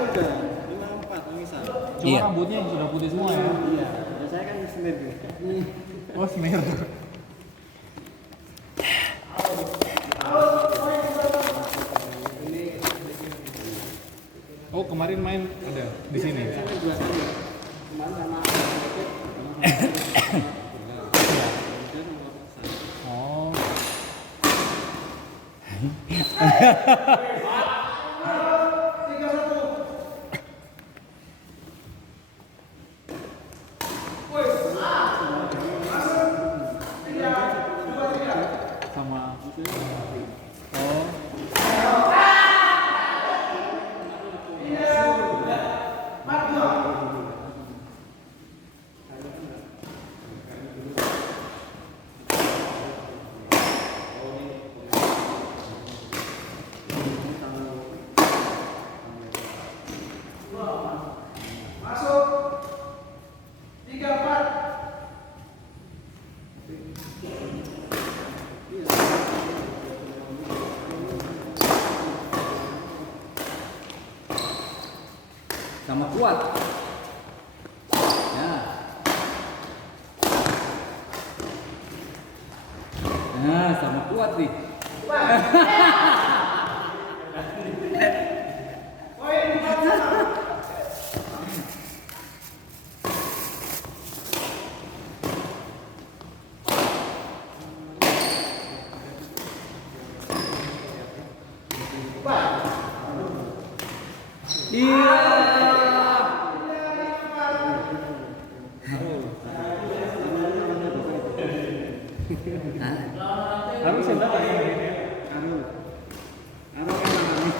Udah 54 misal. Cuma Iya. rambutnya yang sudah putih semua ya. Iya, ya saya kan semir. Oh, smear. Oh, kemarin main ada di sini. Saya kan 2 kali. Kemarin sama Oh. Sama. Oh. Sama kuat. Ya. Nah, sama kuat nih. Iya. Harus sendal ya ini ya. Anu. Anu kan namanya.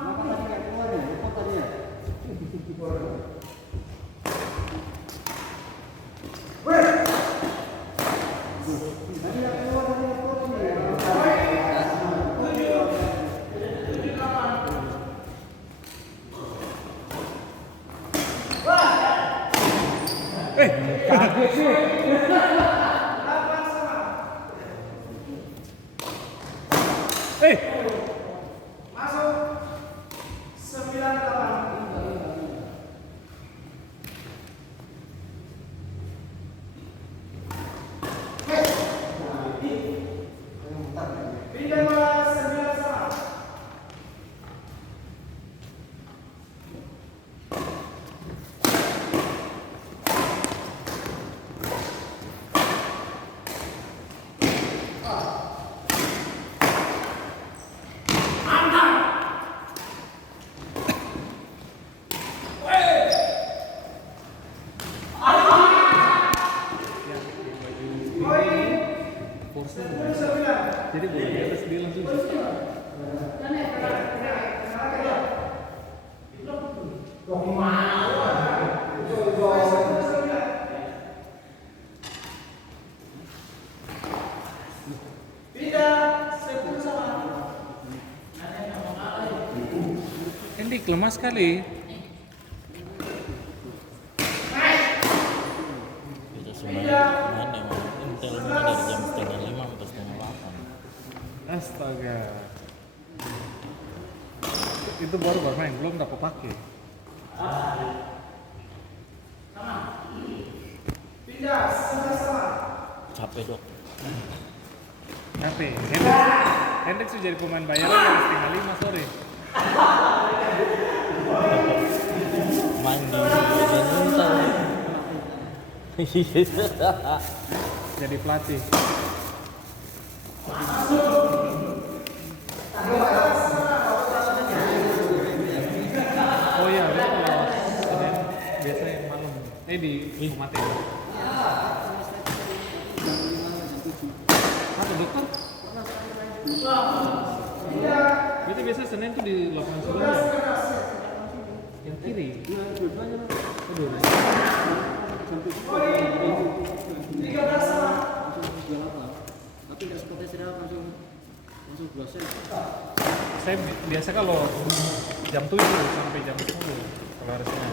Kenapa tadi nggak keluar ya? Lupa tadi ya? Tadi nggak keluar, tadi nggak keluar ya? Kaget sih. Jadi boleh di atas dia langsung. Ini kelemah sekali. Kita semuanya main emang Intel mulai dari jam 5:30 sampai 7:30. Astaga. Itu baru bermain, belum dapat pakai. Capek dok. Tapi Hendrik sudah jadi pemain bayaran jam 4:30 sore. Mandi dan nuntal. Jadi pelatih. Oh iya, itu kalau Senin biasanya malam. Di Kumatin. Apa dokter? Berarti biasa Senin tuh di lapangan sebelumnya. Yang kiri. Aduh. Tapi nggak seperti saya langsung 12 Saya biasa kalau jam 7 sampai jam 10 kalau hari Senin.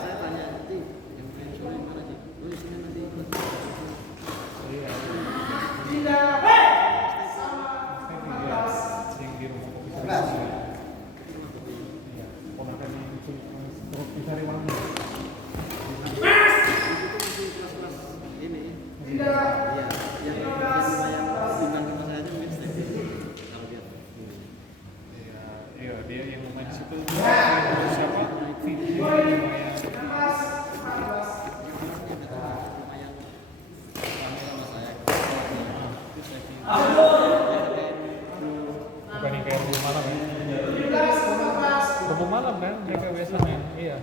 saya tanya nanti yang sore mana sih? Oh di sini nanti ikut. Iya. Yang di rumah kopi Sari. Iya. Ponakan yang kopi Sari Wangi. Ini iya yang lumayan seimbang sama saya aja mungkin saya kalau lihat Iya, dia yang main di situ. Siapa? Video lumayan. Bukan yang kayak rumah malam ya? Rumah malam kan? Mereka biasanya. Iya.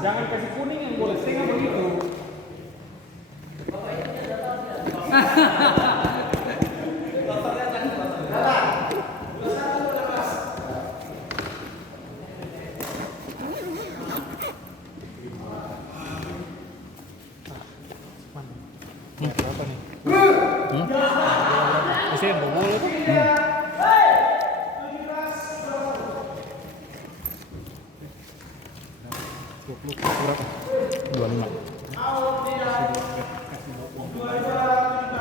Jangan kasih kuning yang boleh setengah begitu. Apa nih? Bisa yang bobol itu? Berapa? 25.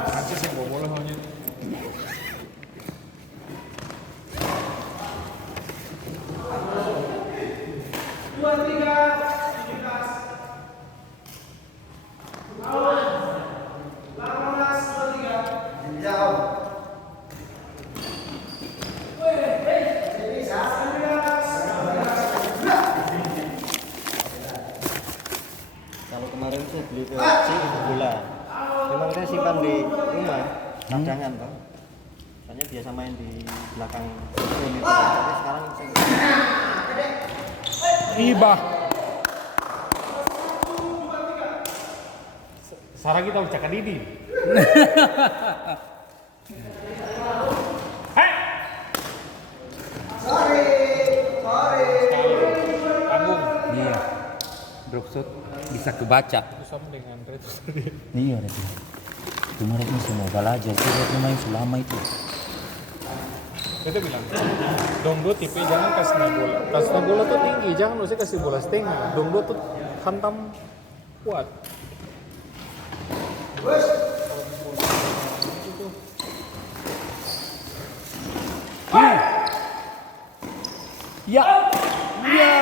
Nanti sih bobol hanya. Kalau kemarin saya beli ke bola, memang saya simpan di rumah cadangan toh. Soalnya biasa main di belakang stadion itu. Tapi sekarang saya Ibah. Sarang kita ucapkan Didi. Hei. Sorry. Agung. Iya. Drop shot bisa kebaca. Itu sama dengan Retus. Iya, Kemarin ini semua belajar, saya main selama itu. Kita bilang, dongdo tipe jangan kasih bola. Kasih bola tuh tinggi, jangan usah kasih bola setengah. Dongdo tuh hantam kuat. Ya. Ya.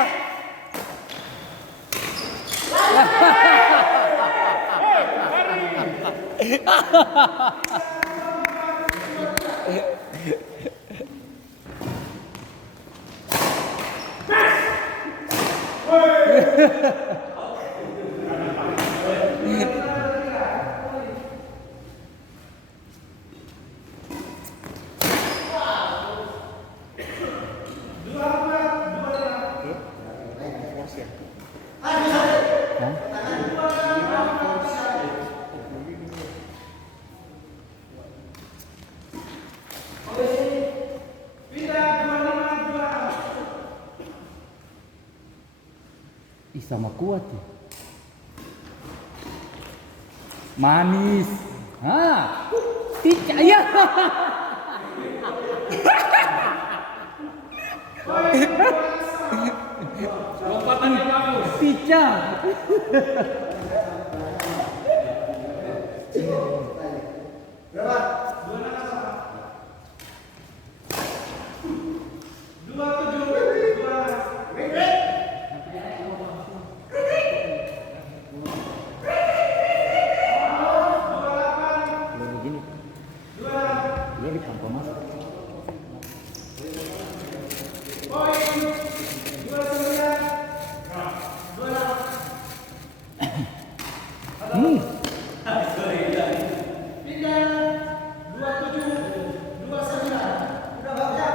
Ih, sama kuat ya. Manis. Ah. Tica ya. Lompatannya bagus. Tica. Dia ditampung masuk.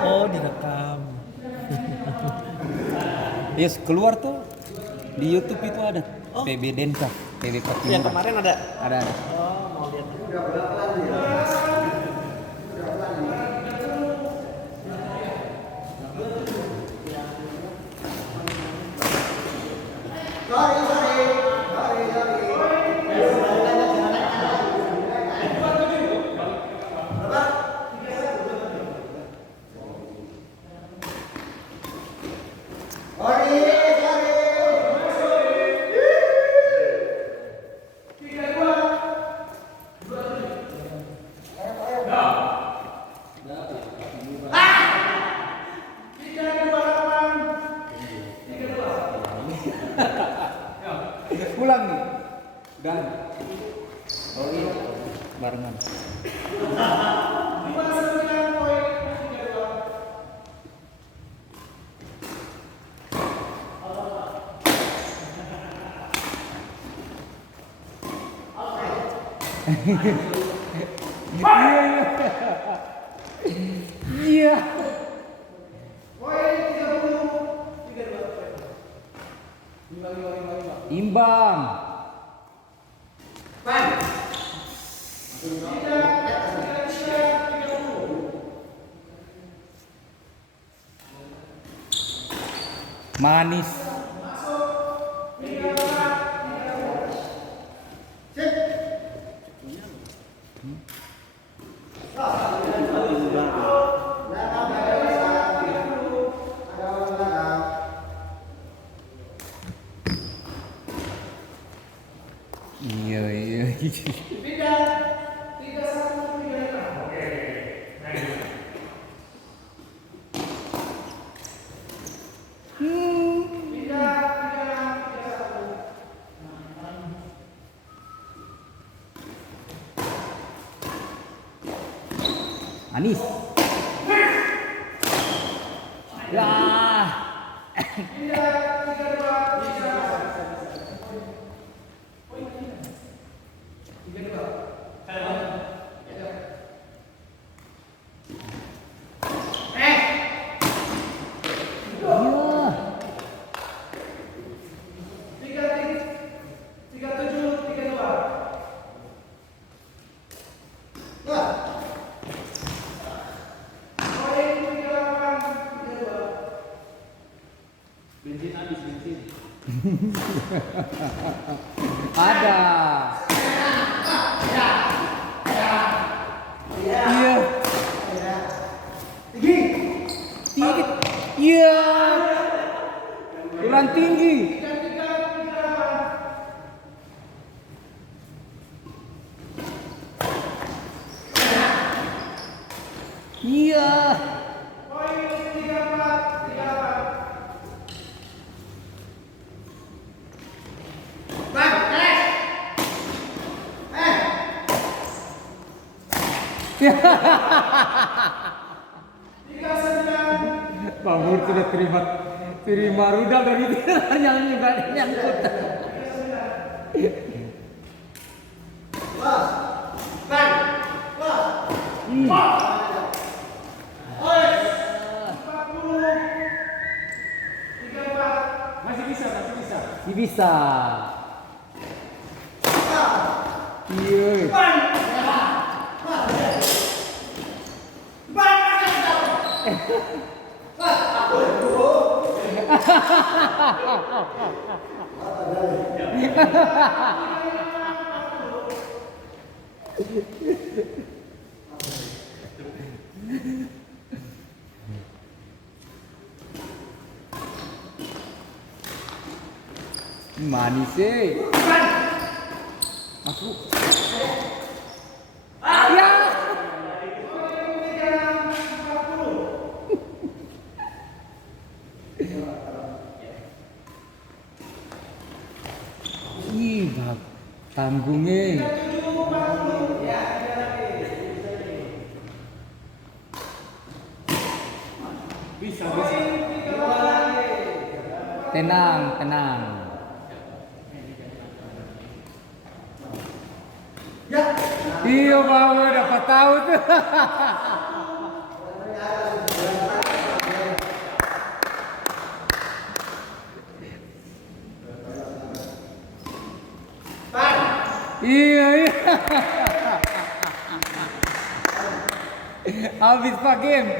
Oh, direkam. Yes, keluar tuh di YouTube itu ada PB Denka, PB Patimura. Yang kemarin ada. Ada. Oh, mau lihat. Pulang nih. Dan barengan. Iya. Imbang. Manis. Iya, iya. Anis. Ya. Bensin habis, bensin. Ada. Iya. kurang tinggi. Iya. Pak Nur sudah terima rudal dari dia yang juga nyangkut. Masih bisa. Masih bisa. Iya. Manis sih. Masuk. Ya. Ih, tanggungnya. Bisa. Tenang. Iya, Bawa dapat tahu tuh. Iya. Habis Pak game.